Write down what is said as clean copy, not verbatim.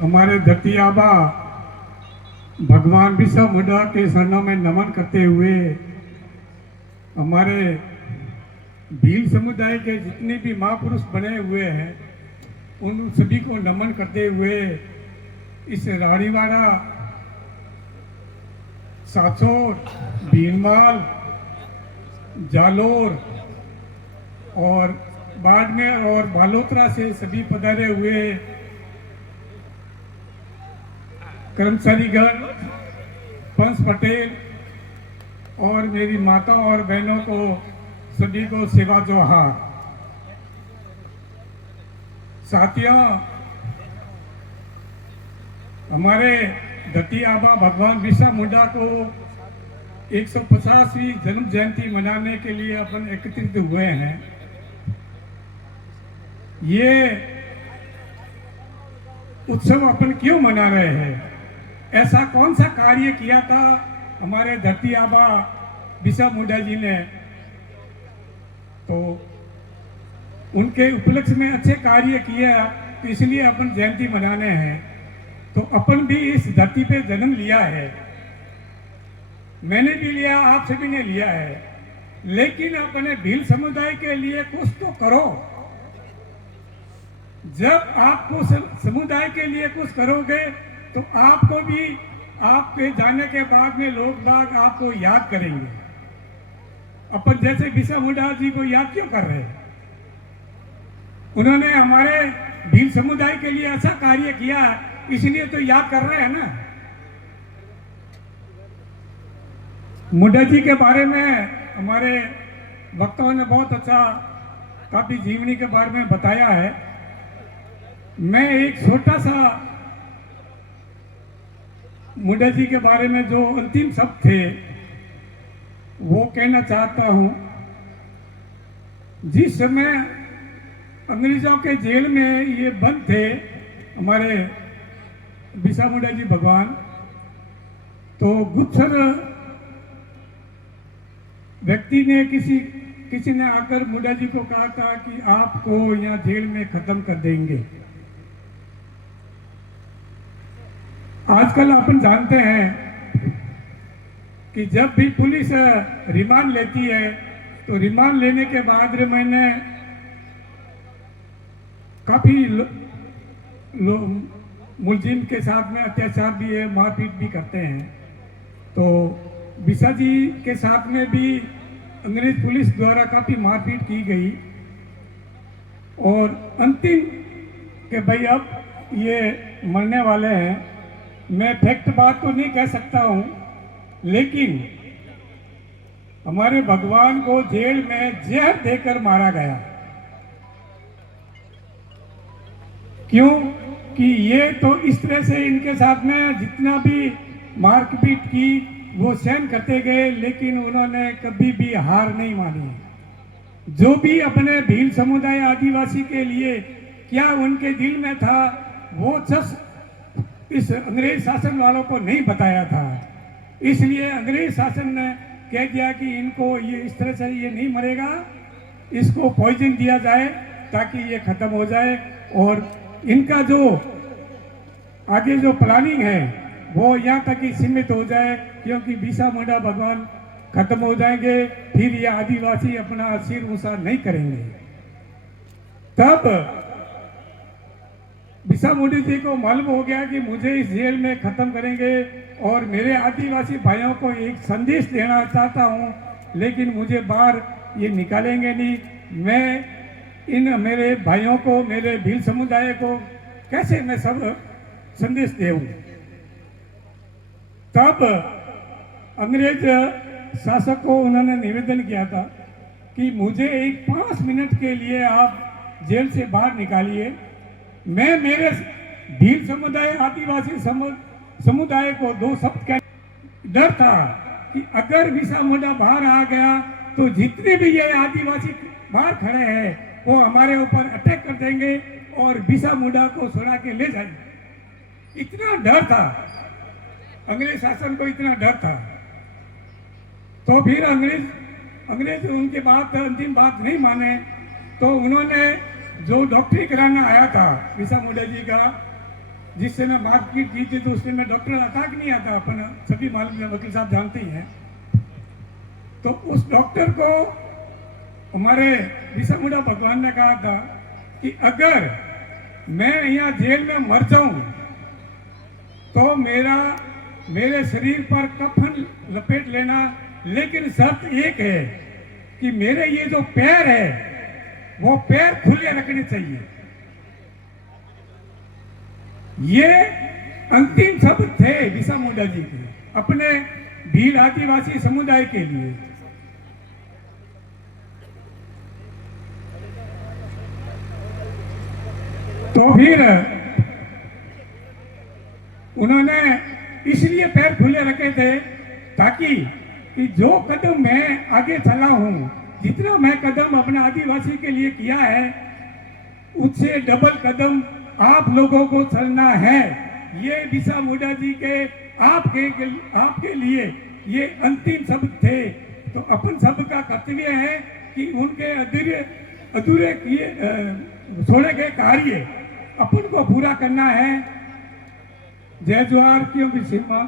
हमारे धरती आबा भगवान बिरसा मुंडा के शरणों में नमन करते हुए हमारे भील समुदाय के जितने भी महापुरुष बने हुए हैं उन सभी को नमन करते हुए इस रानीवाड़ा, साचौर, भीनमाल, जालोर और बाड़मेर और बालोतरा से सभी पधारे हुए कर्मचारीगण, पंच पटेल और मेरी माता और बहनों को सभी को सेवा जोहार। साथियों, हमारे धरती आबा भगवान बिरसा मुंडा को 150वीं जन्म जयंती मनाने के लिए अपन एकत्रित हुए हैं। ये उत्सव अपन क्यों मना रहे हैं? ऐसा कौन सा कार्य किया था हमारे धरती आबा बिरसा मुंडा जी ने? तो उनके उपलक्ष्य में अच्छे कार्य किए तो इसलिए अपन जयंती मनाने हैं। तो अपन भी इस धरती पे जन्म लिया है, मैंने भी लिया, आप सभी ने लिया है, लेकिन अपने भील समुदाय के लिए कुछ तो करो। जब आपको समुदाय के लिए कुछ करोगे तो आपको भी आपके जाने के बाद में लोग बाग आपको याद करेंगे। अपन जैसे बिरसा मुंडा जी को याद क्यों कर रहे हैं? उन्होंने हमारे भील समुदाय के लिए ऐसा कार्य किया, इसलिए तो याद कर रहे हैं ना। मुंडा जी के बारे में हमारे वक्ताओं ने बहुत अच्छा काफी जीवनी के बारे में बताया है। मैं एक छोटा सा मुंडा जी के बारे में जो अंतिम शब्द थे वो कहना चाहता हूं। जिस समय अंग्रेजों के जेल में ये बंद थे हमारे बिरसा मुंडा जी भगवान, तो गुच्छर व्यक्ति ने किसी ने आकर मुंडा जी को कहा था कि आपको यहाँ जेल में खत्म कर देंगे। आजकल अपन जानते हैं कि जब भी पुलिस रिमांड लेती है तो रिमांड लेने के बाद मैंने काफी मुलजिम के साथ में अत्याचार भी है, मारपीट भी करते हैं। तो बिरसा जी के साथ में भी अंग्रेज पुलिस द्वारा काफी मारपीट की गई और अंतिम के भाई अब ये मरने वाले हैं। मैं फैक्ट बात तो नहीं कह सकता हूं, लेकिन हमारे भगवान को जेल में जहर देकर मारा गया। क्यों? कि ये तो इस तरह से इनके साथ में जितना भी मारपीट की वो सहन करते गए, लेकिन उन्होंने कभी भी हार नहीं मानी। जो भी अपने भील समुदाय आदिवासी के लिए क्या उनके दिल में था वो इस अंग्रेज शासन वालों को नहीं बताया था। इसलिए अंग्रेज शासन ने कह दिया कि इनको ये इस तरह से ये नहीं मरेगा, इसको पॉइजन दिया जाए ताकि ये खत्म हो जाए और इनका जो आगे जो प्लानिंग है वो यहाँ तक ही सीमित हो जाए, क्योंकि बिरसा मुंडा भगवान खत्म हो जाएंगे फिर ये आदिवासी अपना सिर ऊंचा नहीं करेंगे। तब बिरसा मुंडा जी को मालूम हो गया कि मुझे इस जेल में खत्म करेंगे और मेरे आदिवासी भाइयों को एक संदेश देना चाहता हूं, लेकिन मुझे बाहर ये निकालेंगे नहीं। मैं इन मेरे भाइयों को, मेरे भील समुदाय को कैसे मैं सब संदेश दूं? तब अंग्रेज शासक को उन्होंने निवेदन किया था कि मुझे एक 5 मिनट के लिए आप जेल से बाहर निकालिए। मैं मेरे भील समुदाय आदिवासी समुदाय को 2 शब्द का डर था कि अगर बिरसा मुंडा बाहर आ गया तो जितने भी ये आदिवासी बाहर खड़े हैं वो हमारे ऊपर अटैक कर देंगे और बिरसा मुंडा को छुड़ा के ले जाएंगे। इतना डर था, अंग्रेज शासन को इतना डर था। तो फिर अंग्रेज उनके बात अंतिम बात नहीं माने, तो उन्होंने जो डॉक्टरी कराना आया था बिरसा मुंडा जी का, जिससे मैं मारपीट की थी, तो उससे मैं डॉक्टर अताक नहीं आता, अपन सभी मालूम वकील साहब जानते ही हैं। तो उस डॉक्टर को हमारे बिरसा मुंडा भगवान ने कहा था कि अगर मैं यहाँ जेल में मर जाऊं तो मेरे शरीर पर कफन लपेट लेना, लेकिन शर्त एक है कि मेरे ये जो पैर है वो पैर खुले रखने चाहिए। ये अंतिम शब्द थे बिरसा मुंडा जी के अपने भील आदिवासी समुदाय के लिए। तो फिर उन्होंने इसलिए पैर खुले रखे थे ताकि कि जो कदम मैं आगे चला हूं, जितना मैं कदम अपने आदिवासी के लिए किया है, उससे डबल कदम आप लोगों को चलना है। ये बिरसा मुंडा जी के आपके लिए ये अंतिम शब्द थे। तो अपन सबका कर्तव्य है कि उनके अधूरे किए छोड़े गए कार्य अपन को पूरा करना है। जय जोहार, क्योंकि सीमा